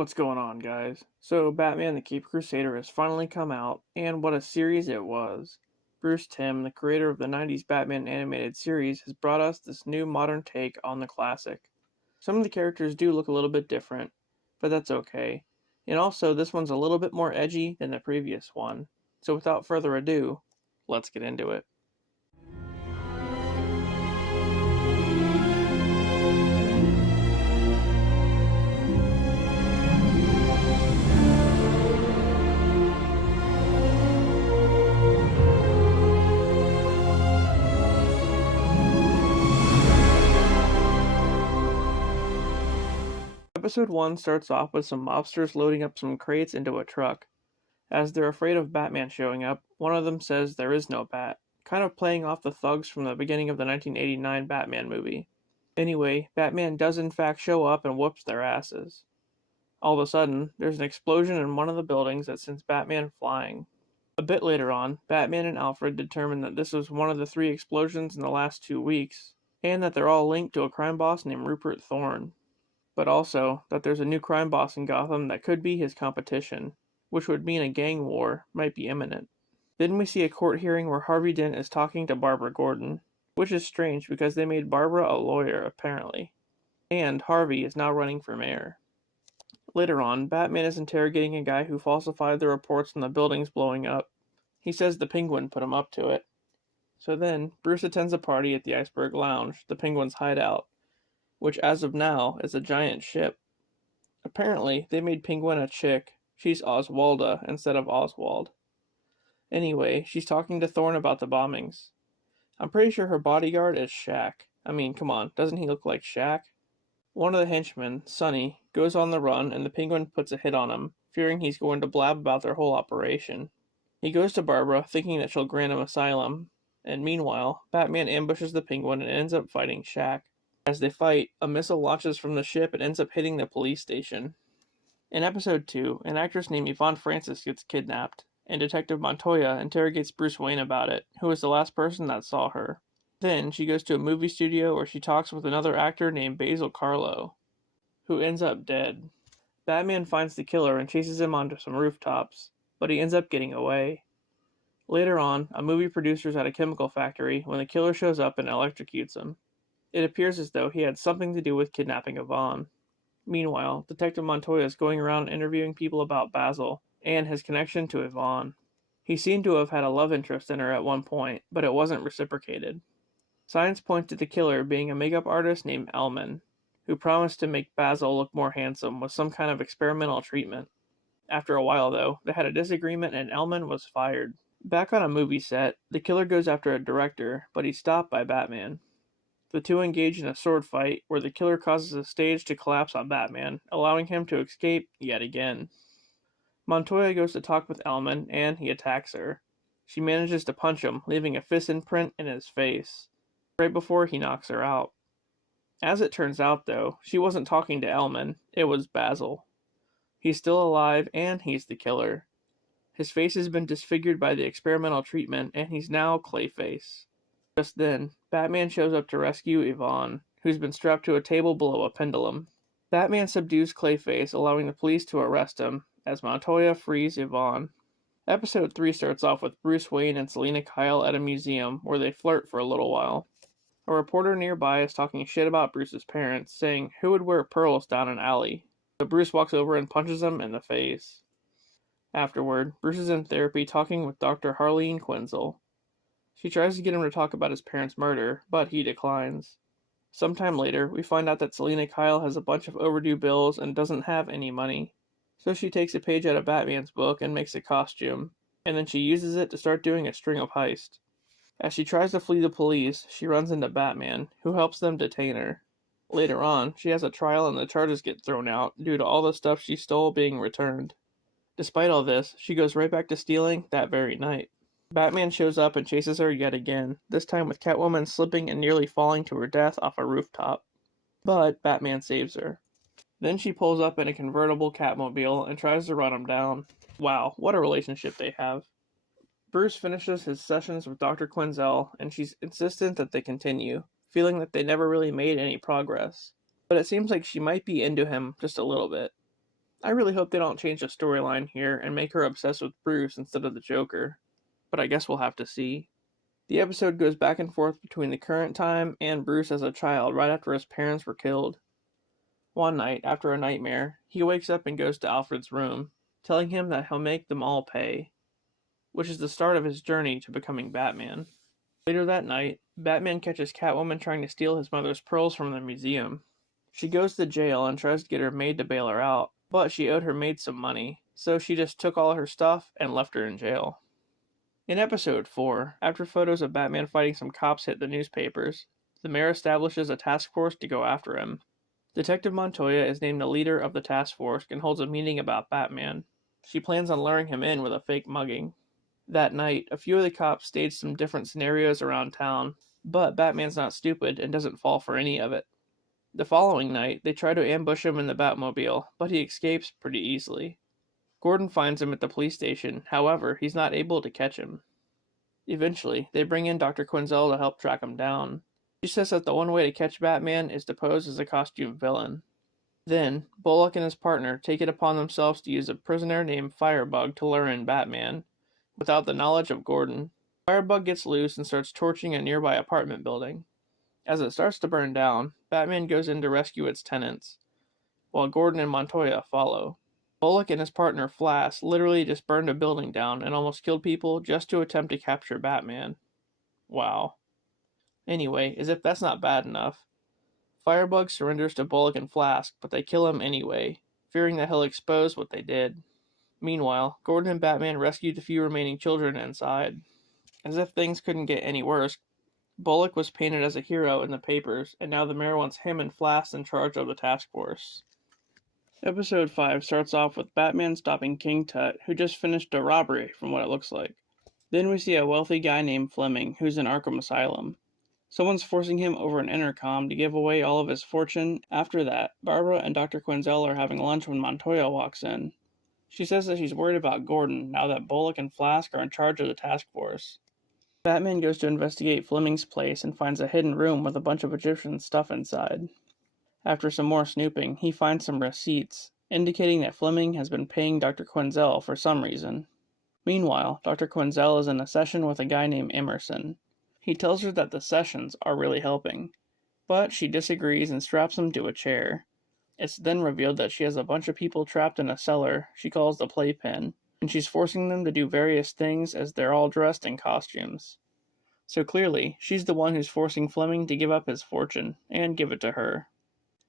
What's going on, guys? So, Batman the Caped Crusader has finally come out, and what a series it was. Bruce Timm, the creator of the 90s Batman animated series, has brought us this new modern take on the classic. Some of the characters do look a little bit different, but that's okay. And also, this one's a little bit more edgy than the previous one. So, without further ado, let's get into it. Episode 1 starts off with some mobsters loading up some crates into a truck. As they're afraid of Batman showing up, one of them says there is no Bat, kind of playing off the thugs from the beginning of the 1989 Batman movie. Anyway, Batman does in fact show up and whoops their asses. All of a sudden, there's an explosion in one of the buildings that sends Batman flying. A bit later on, Batman and Alfred determine that this was one of the 3 explosions in the last 2 weeks, and that they're all linked to a crime boss named Rupert Thorne. But also, that there's a new crime boss in Gotham that could be his competition, which would mean a gang war might be imminent. Then we see a court hearing where Harvey Dent is talking to Barbara Gordon, which is strange because they made Barbara a lawyer, apparently. And Harvey is now running for mayor. Later on, Batman is interrogating a guy who falsified the reports on the buildings blowing up. He says the Penguin put him up to it. So then, Bruce attends a party at the Iceberg Lounge, the Penguin's hideout, which as of now is a giant ship. Apparently, they made Penguin a chick. She's Oswalda instead of Oswald. Anyway, she's talking to Thorne about the bombings. I'm pretty sure her bodyguard is Shaq. I mean, come on, doesn't he look like Shaq? One of the henchmen, Sonny, goes on the run and the Penguin puts a hit on him, fearing he's going to blab about their whole operation. He goes to Barbara, thinking that she'll grant him asylum, and meanwhile, Batman ambushes the Penguin and ends up fighting Shaq. As they fight, a missile launches from the ship and ends up hitting the police station. In episode 2, an actress named Yvonne Francis gets kidnapped, and Detective Montoya interrogates Bruce Wayne about it, who was the last person that saw her. Then, she goes to a movie studio where she talks with another actor named Basil Carlo, who ends up dead. Batman finds the killer and chases him onto some rooftops, but he ends up getting away. Later on, a movie producer's at a chemical factory when the killer shows up and electrocutes him. It appears as though he had something to do with kidnapping Yvonne. Meanwhile, Detective Montoya is going around interviewing people about Basil and his connection to Yvonne. He seemed to have had a love interest in her at one point, but it wasn't reciprocated. Signs point to the killer being a makeup artist named Elman, who promised to make Basil look more handsome with some kind of experimental treatment. After a while, though, they had a disagreement and Elman was fired. Back on a movie set, the killer goes after a director, but he's stopped by Batman. The two engage in a sword fight where the killer causes a stage to collapse on Batman, allowing him to escape yet again. Montoya goes to talk with Elman, and he attacks her. She manages to punch him, leaving a fist imprint in his face, right before he knocks her out. As it turns out, though, she wasn't talking to Elman, it was Basil. He's still alive, and he's the killer. His face has been disfigured by the experimental treatment, and he's now Clayface. Just then, Batman shows up to rescue Yvonne, who's been strapped to a table below a pendulum. Batman subdues Clayface, allowing the police to arrest him, as Montoya frees Yvonne. Episode 3 starts off with Bruce Wayne and Selina Kyle at a museum, where they flirt for a little while. A reporter nearby is talking shit about Bruce's parents, saying who would wear pearls down an alley, but Bruce walks over and punches him in the face. Afterward, Bruce is in therapy talking with Dr. Harley Quinn. She tries to get him to talk about his parents' murder, but he declines. Sometime later, we find out that Selina Kyle has a bunch of overdue bills and doesn't have any money. So she takes a page out of Batman's book and makes a costume, and then she uses it to start doing a string of heists. As she tries to flee the police, she runs into Batman, who helps them detain her. Later on, she has a trial and the charges get thrown out due to all the stuff she stole being returned. Despite all this, she goes right back to stealing that very night. Batman shows up and chases her yet again, this time with Catwoman slipping and nearly falling to her death off a rooftop. But Batman saves her. Then she pulls up in a convertible Catmobile and tries to run him down. Wow, what a relationship they have. Bruce finishes his sessions with Dr. Quinzel, and she's insistent that they continue, feeling that they never really made any progress. But it seems like she might be into him just a little bit. I really hope they don't change the storyline here and make her obsessed with Bruce instead of the Joker, but I guess we'll have to see. The episode goes back and forth between the current time and Bruce as a child right after his parents were killed. One night, after a nightmare, he wakes up and goes to Alfred's room, telling him that he'll make them all pay, which is the start of his journey to becoming Batman. Later that night, Batman catches Catwoman trying to steal his mother's pearls from the museum. She goes to jail and tries to get her maid to bail her out, but she owed her maid some money, so she just took all her stuff and left her in jail. In episode 4, after photos of Batman fighting some cops hit the newspapers, the mayor establishes a task force to go after him. Detective Montoya is named the leader of the task force and holds a meeting about Batman. She plans on luring him in with a fake mugging. That night, a few of the cops stage some different scenarios around town, but Batman's not stupid and doesn't fall for any of it. The following night, they try to ambush him in the Batmobile, but he escapes pretty easily. Gordon finds him at the police station, however, he's not able to catch him. Eventually, they bring in Dr. Quinzel to help track him down. She says that the one way to catch Batman is to pose as a costume villain. Then, Bullock and his partner take it upon themselves to use a prisoner named Firebug to lure in Batman, without the knowledge of Gordon. Firebug gets loose and starts torching a nearby apartment building. As it starts to burn down, Batman goes in to rescue its tenants, while Gordon and Montoya follow. Bullock and his partner Flash literally just burned a building down and almost killed people just to attempt to capture Batman. Wow. Anyway, as if that's not bad enough, Firebug surrenders to Bullock and Flask, but they kill him anyway, fearing that he'll expose what they did. Meanwhile, Gordon and Batman rescue the few remaining children inside. As if things couldn't get any worse, Bullock was painted as a hero in the papers, and now the mayor wants him and Flask in charge of the task force. Episode 5 starts off with Batman stopping King Tut, who just finished a robbery, from what it looks like. Then we see a wealthy guy named Fleming, who's in Arkham Asylum. Someone's forcing him over an intercom to give away all of his fortune. After that, Barbara and Dr. Quinzel are having lunch when Montoya walks in. She says that she's worried about Gordon now that Bullock and Flask are in charge of the task force. Batman goes to investigate Fleming's place and finds a hidden room with a bunch of Egyptian stuff inside. After some more snooping, he finds some receipts, indicating that Fleming has been paying Dr. Quinzel for some reason. Meanwhile, Dr. Quinzel is in a session with a guy named Emerson. He tells her that the sessions are really helping, but she disagrees and straps him to a chair. It's then revealed that she has a bunch of people trapped in a cellar she calls the playpen, and she's forcing them to do various things as they're all dressed in costumes. So clearly, she's the one who's forcing Fleming to give up his fortune, and give it to her.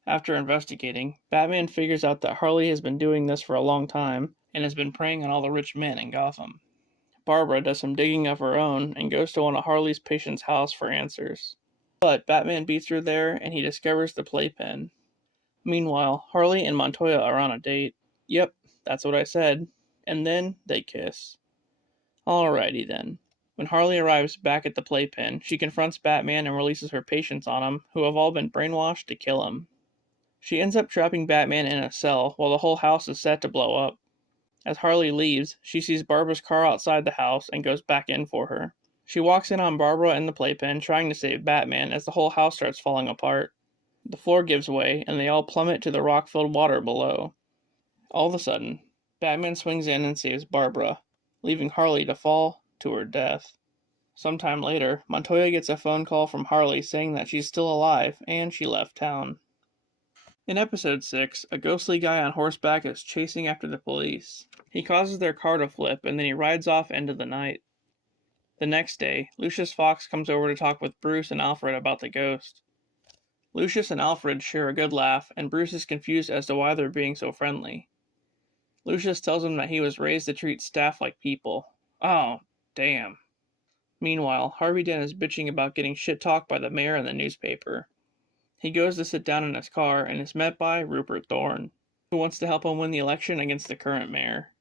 After investigating, Batman figures out that Harley has been doing this for a long time, and has been preying on all the rich men in Gotham. Barbara does some digging of her own and goes to one of Harley's patients' house for answers. But Batman beats her there and he discovers the playpen. Meanwhile, Harley and Montoya are on a date. Yep, that's what I said. And then they kiss. Alrighty then. When Harley arrives back at the playpen, she confronts Batman and releases her patients on him, who have all been brainwashed to kill him. She ends up trapping Batman in a cell while the whole house is set to blow up. As Harley leaves, she sees Barbara's car outside the house and goes back in for her. She walks in on Barbara in the playpen trying to save Batman as the whole house starts falling apart. The floor gives way and they all plummet to the rock-filled water below. All of a sudden, Batman swings in and saves Barbara, leaving Harley to fall to her death. Sometime later, Montoya gets a phone call from Harley saying that she's still alive and she left town. In episode 6, a ghostly guy on horseback is chasing after the police. He causes their car to flip and then he rides off into the night. The next day, Lucius Fox comes over to talk with Bruce and Alfred about the ghost. Lucius and Alfred share a good laugh and Bruce is confused as to why they're being so friendly. Lucius tells him that he was raised to treat staff like people. Oh, damn. Meanwhile, Harvey Dent is bitching about getting shit-talked by the mayor and the newspaper. He goes to sit down in his car and is met by Rupert Thorne, who wants to help him win the election against the current mayor.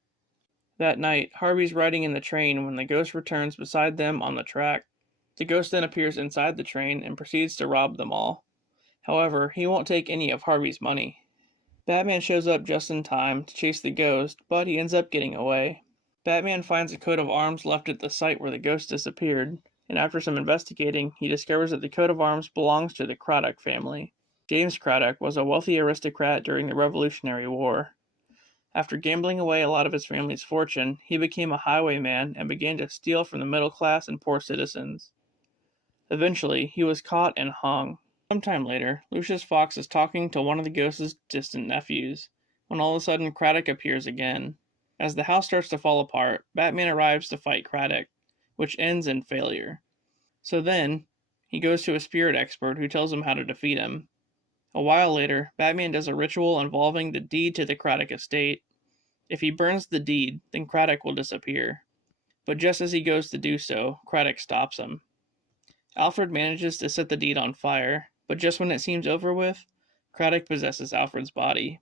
That night, Harvey's riding in the train when the ghost returns beside them on the track. The ghost then appears inside the train and proceeds to rob them all. However, he won't take any of Harvey's money. Batman shows up just in time to chase the ghost, but he ends up getting away. Batman finds a coat of arms left at the site where the ghost disappeared, and after some investigating, he discovers that the coat of arms belongs to the Craddock family. James Craddock was a wealthy aristocrat during the Revolutionary War. After gambling away a lot of his family's fortune, he became a highwayman and began to steal from the middle class and poor citizens. Eventually, he was caught and hung. Sometime later, Lucius Fox is talking to one of the ghost's distant nephews, when all of a sudden Craddock appears again. As the house starts to fall apart, Batman arrives to fight Craddock, which ends in failure. So then, he goes to a spirit expert who tells him how to defeat him. A while later, Batman does a ritual involving the deed to the Craddock estate. If he burns the deed, then Craddock will disappear. But just as he goes to do so, Craddock stops him. Alfred manages to set the deed on fire, but just when it seems over with, Craddock possesses Alfred's body.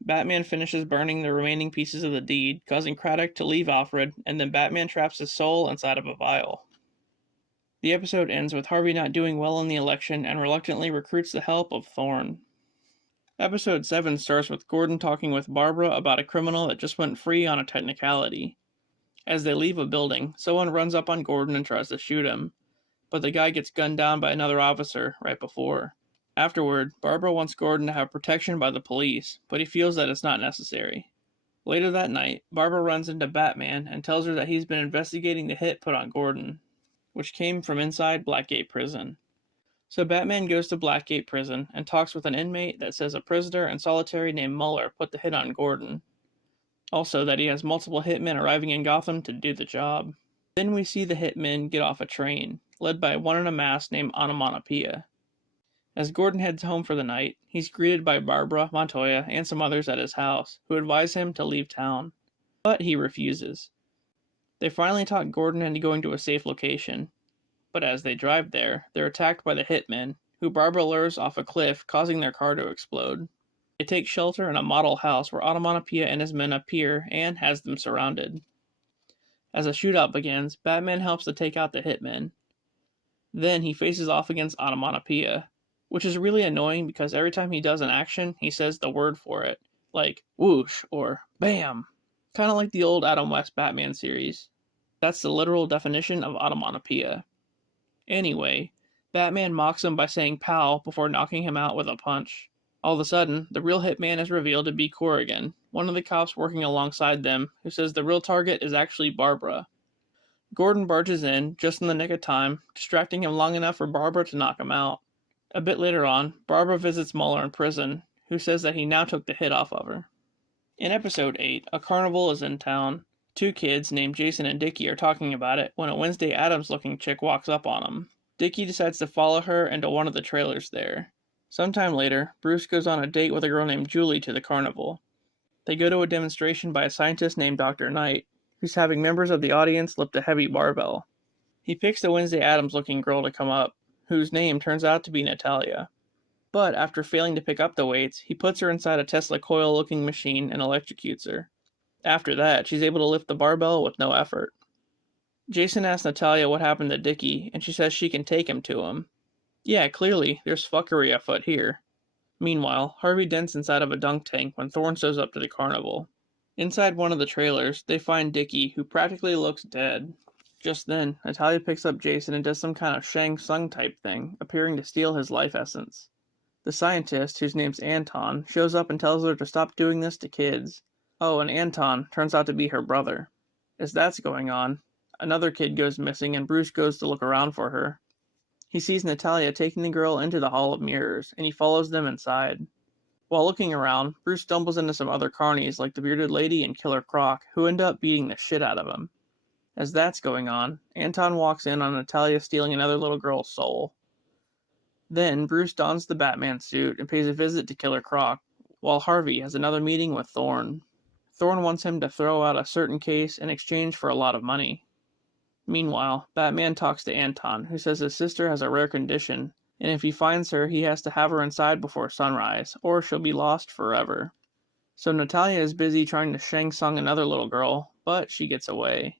Batman finishes burning the remaining pieces of the deed, causing Craddock to leave Alfred, and then Batman traps his soul inside of a vial. The episode ends with Harvey not doing well in the election and reluctantly recruits the help of Thorn. Episode 7 starts with Gordon talking with Barbara about a criminal that just went free on a technicality. As they leave a building, someone runs up on Gordon and tries to shoot him, but the guy gets gunned down by another officer right before. Afterward, Barbara wants Gordon to have protection by the police, but he feels that it's not necessary. Later that night, Barbara runs into Batman and tells her that he's been investigating the hit put on Gordon, which came from inside Blackgate Prison. So Batman goes to Blackgate Prison and talks with an inmate that says a prisoner in solitary named Muller put the hit on Gordon. Also that he has multiple hitmen arriving in Gotham to do the job. Then we see the hitmen get off a train, led by one in a mask named Onomatopoeia. As Gordon heads home for the night, he's greeted by Barbara, Montoya, and some others at his house, who advise him to leave town. But he refuses. They finally talk Gordon into going to a safe location, but as they drive there, they're attacked by the hitmen, who Barbara lures off a cliff, causing their car to explode. They take shelter in a model house where Onomatopoeia and his men appear and has them surrounded. As a shootout begins, Batman helps to take out the hitmen. Then he faces off against Onomatopoeia, which is really annoying because every time he does an action, he says the word for it, like whoosh or bam, kind of like the old Adam West Batman series. That's the literal definition of onomatopoeia. Anyway, Batman mocks him by saying pow before knocking him out with a punch. All of a sudden, the real hitman is revealed to be Corrigan, one of the cops working alongside them, who says the real target is actually Barbara. Gordon barges in, just in the nick of time, distracting him long enough for Barbara to knock him out. A bit later on, Barbara visits Muller in prison, who says that he now took the hit off of her. In episode 8, a carnival is in town. Two kids named Jason and Dickie are talking about it when a Wednesday Addams-looking chick walks up on them. Dickie decides to follow her into one of the trailers there. Sometime later, Bruce goes on a date with a girl named Julie to the carnival. They go to a demonstration by a scientist named Dr. Knight, who's having members of the audience lift a heavy barbell. He picks the Wednesday Addams-looking girl to come up, whose name turns out to be Natalia. But after failing to pick up the weights, he puts her inside a Tesla coil-looking machine and electrocutes her. After that, she's able to lift the barbell with no effort. Jason asks Natalia what happened to Dickie, and she says she can take him to him. Yeah, clearly, there's fuckery afoot here. Meanwhile, Harvey Dent's inside of a dunk tank when Thorn shows up to the carnival. Inside one of the trailers, they find Dickie, who practically looks dead. Just then, Natalia picks up Jason and does some kind of Shang Tsung type thing, appearing to steal his life essence. The scientist, whose name's Anton, shows up and tells her to stop doing this to kids. Oh, and Anton turns out to be her brother. As that's going on, another kid goes missing and Bruce goes to look around for her. He sees Natalia taking the girl into the Hall of Mirrors, and he follows them inside. While looking around, Bruce stumbles into some other carnies like the Bearded Lady and Killer Croc, who end up beating the shit out of him. As that's going on, Anton walks in on Natalia stealing another little girl's soul. Then, Bruce dons the Batman suit and pays a visit to Killer Croc, while Harvey has another meeting with Thorn. Thorn wants him to throw out a certain case in exchange for a lot of money. Meanwhile, Batman talks to Anton, who says his sister has a rare condition, and if he finds her, he has to have her inside before sunrise, or she'll be lost forever. So Natalia is busy trying to Shang Tsung another little girl, but she gets away.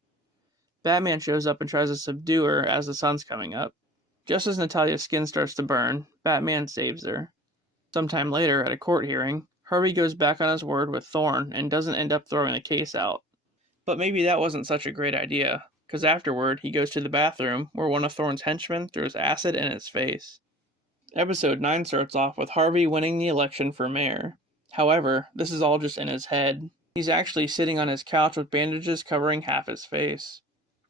Batman shows up and tries to subdue her as the sun's coming up. Just as Natalia's skin starts to burn, Batman saves her. Sometime later, at a court hearing, Harvey goes back on his word with Thorn and doesn't end up throwing the case out. But maybe that wasn't such a great idea, because afterward he goes to the bathroom where one of Thorn's henchmen throws acid in his face. Episode 9 starts off with Harvey winning the election for mayor. However, this is all just in his head. He's actually sitting on his couch with bandages covering half his face.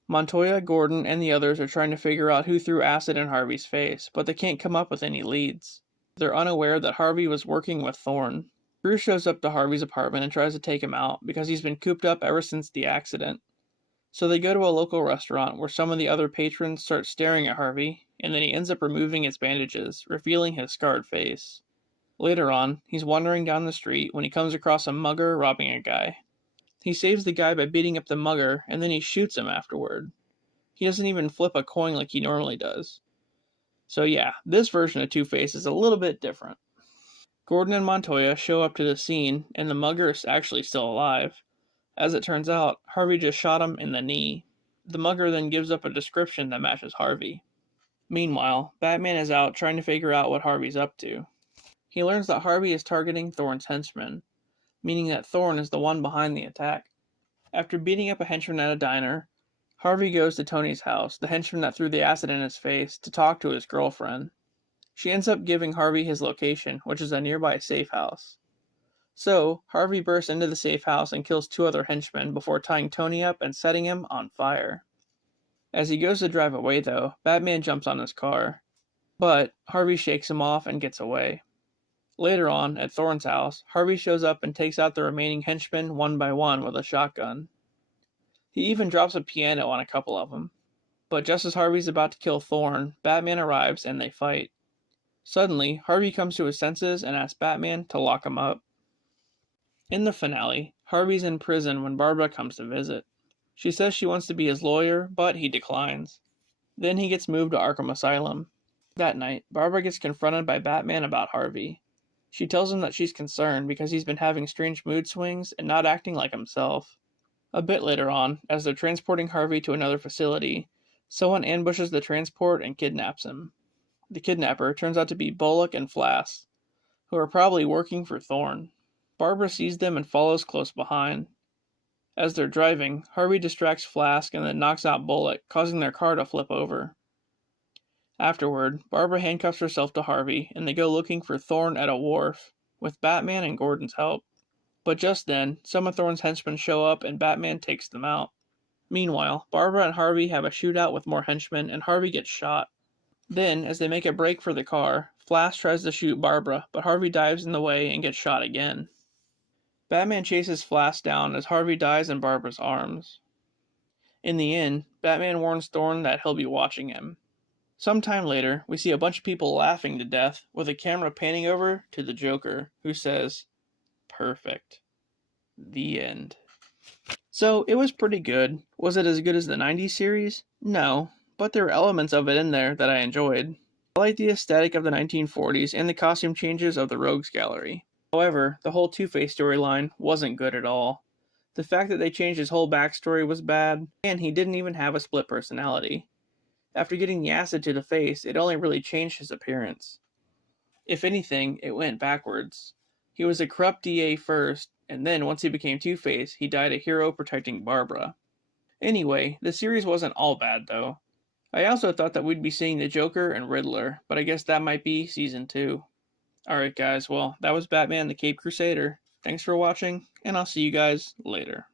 Montoya, Gordon, and the others are trying to figure out who threw acid in Harvey's face, but they can't come up with any leads. They're unaware that Harvey was working with Thorne. Bruce shows up to Harvey's apartment and tries to take him out because he's been cooped up ever since the accident. So they go to a local restaurant where some of the other patrons start staring at Harvey, and then he ends up removing his bandages, revealing his scarred face. Later on, he's wandering down the street when he comes across a mugger robbing a guy. He saves the guy by beating up the mugger, and then he shoots him afterward. He doesn't even flip a coin like he normally does. So yeah, this version of Two-Face is a little bit different. Gordon and Montoya show up to the scene, and the mugger is actually still alive. As it turns out, Harvey just shot him in the knee. The mugger then gives up a description that matches Harvey. Meanwhile, Batman is out trying to figure out what Harvey's up to. He learns that Harvey is targeting Thorne's henchmen, meaning that Thorne is the one behind the attack. After beating up a henchman at a diner, Harvey goes to Tony's house, the henchman that threw the acid in his face, to talk to his girlfriend. She ends up giving Harvey his location, which is a nearby safe house. So, Harvey bursts into the safe house and kills 2 other henchmen before tying Tony up and setting him on fire. As he goes to drive away though, Batman jumps on his car. But Harvey shakes him off and gets away. Later on, at Thorne's house, Harvey shows up and takes out the remaining henchmen one by one with a shotgun. He even drops a piano on a couple of them. But just as Harvey's about to kill Thorne, Batman arrives and they fight. Suddenly, Harvey comes to his senses and asks Batman to lock him up. In the finale, Harvey's in prison when Barbara comes to visit. She says she wants to be his lawyer, but he declines. Then he gets moved to Arkham Asylum. That night, Barbara gets confronted by Batman about Harvey. She tells him that she's concerned because he's been having strange mood swings and not acting like himself. A bit later on, as they're transporting Harvey to another facility, someone ambushes the transport and kidnaps him. The kidnapper turns out to be Bullock and Flass, who are probably working for Thorne. Barbara sees them and follows close behind. As they're driving, Harvey distracts Flask and then knocks out Bullock, causing their car to flip over. Afterward, Barbara handcuffs herself to Harvey, and they go looking for Thorne at a wharf, with Batman and Gordon's help. But just then, some of Thorne's henchmen show up and Batman takes them out. Meanwhile, Barbara and Harvey have a shootout with more henchmen and Harvey gets shot. Then, as they make a break for the car, Flash tries to shoot Barbara, but Harvey dives in the way and gets shot again. Batman chases Flash down as Harvey dies in Barbara's arms. In the end, Batman warns Thorne that he'll be watching him. Sometime later, we see a bunch of people laughing to death, with a camera panning over to the Joker, who says, "Perfect." The end. So, it was pretty good. Was it as good as the 90s series? No, but there were elements of it in there that I enjoyed. I liked the aesthetic of the 1940s and the costume changes of the Rogues Gallery. However, the whole Two-Face storyline wasn't good at all. The fact that they changed his whole backstory was bad, and he didn't even have a split personality. After getting the acid to the face, it only really changed his appearance. If anything, it went backwards. He was a corrupt DA first, and then once he became Two-Face, he died a hero protecting Barbara. Anyway, the series wasn't all bad though. I also thought that we'd be seeing the Joker and Riddler, but I guess that might be Season 2. Alright guys, well, that was Batman the Caped Crusader. Thanks for watching, and I'll see you guys later.